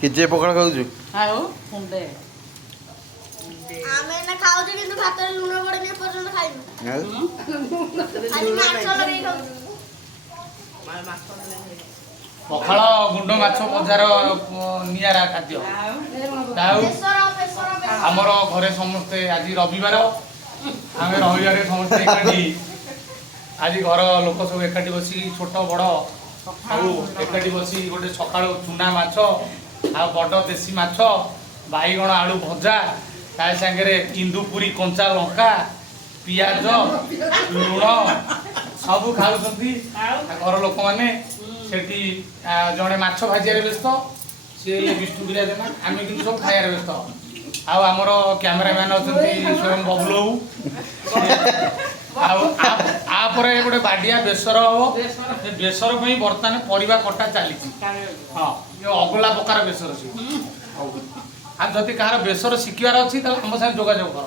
किजे पकड़ खाऊछु आयो मुंडे आमे ना खाऊछु किंतु भात रे लूण पड़े पर्यंत खाइबु खाली माछ लगे खाऊ पखाल गुंड माछ बजार नियारा खाद्य आमर घरे समस्ते आज रविवार आम रविवार समस्ते एकाठी आज घर लोक सब एकाठी बसी छोट बड़ सब एकाठी बसी गोटे सका चुना माछ आ बड़ देसी माछ बैगण आलू भजा ता सागरे इंदुपुरी कंचा लंका पियाज लुण सब खाऊँ घर लोक मैंने सेठी जड़े माछ भाजियार व्यस्त सी विष्णु बिराजना आम कि सब खायार व्यस्त आमर कैमेरामैन अच्छा स्वयं बबलू आपर गोटे बाडिया बेसर हम बेसर बर्तमान परिवा कटा चली हाँ ये अगला प्रकार बेसर सी आ जदि कहार बेसर शिखार अच्छी आम साथ जोगाजोग कर।